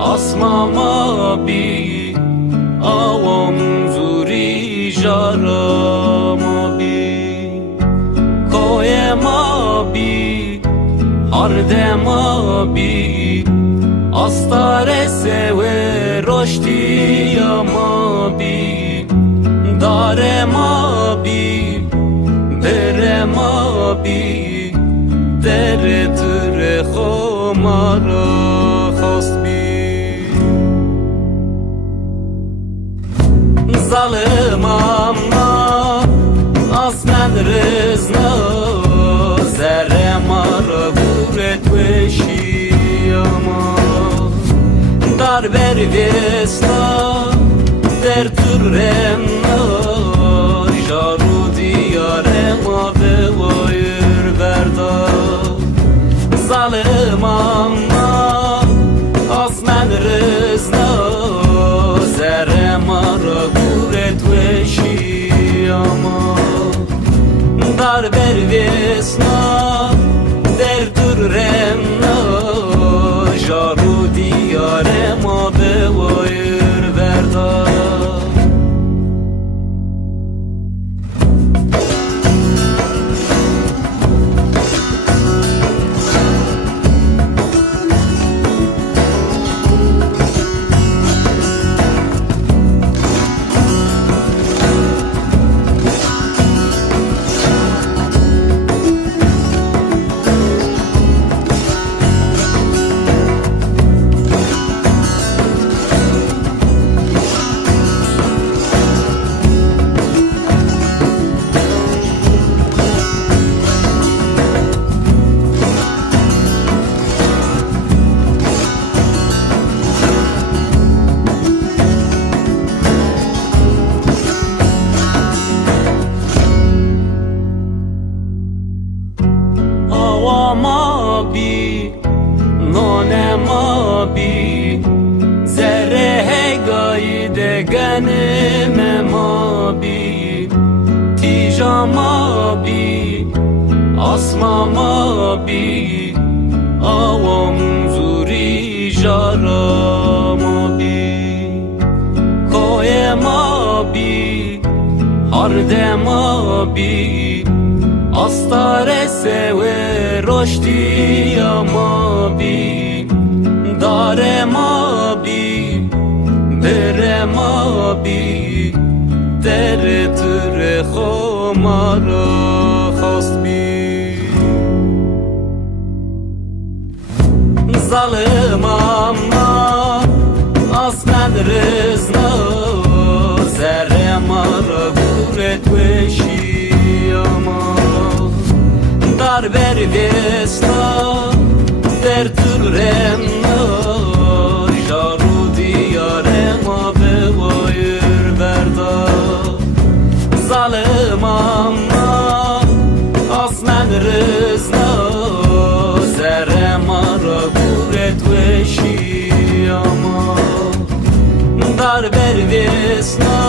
asmama bi avam zuri jarama bi koyema bi ardema bi astare seve roştiyama bi darema bi berema bi dere ture khomara khost bi zalim ama asmen rızna zeremara guret veşiyama dar vervesna der türremna jaru diyarema ve vayır verda zalim ama asmen rızna zeremara guret veşiyama dar vervesna der türremna jaru diyarema ve vayır verda bi nonema bi zerre hegayde ganeme ma bi tijama bi asmama bi avam zuri jarama bi koyema bi ardema bi astare seve roştiyama bi darema bi berema bi dere ture khomara khost bi zalim ama asmen rızna zeremara guret veşiyama dar vervesna der türremna jaru diyarema ve vayır verda zalim ama asmen rızna zeremara guret veşiyama dar vervesna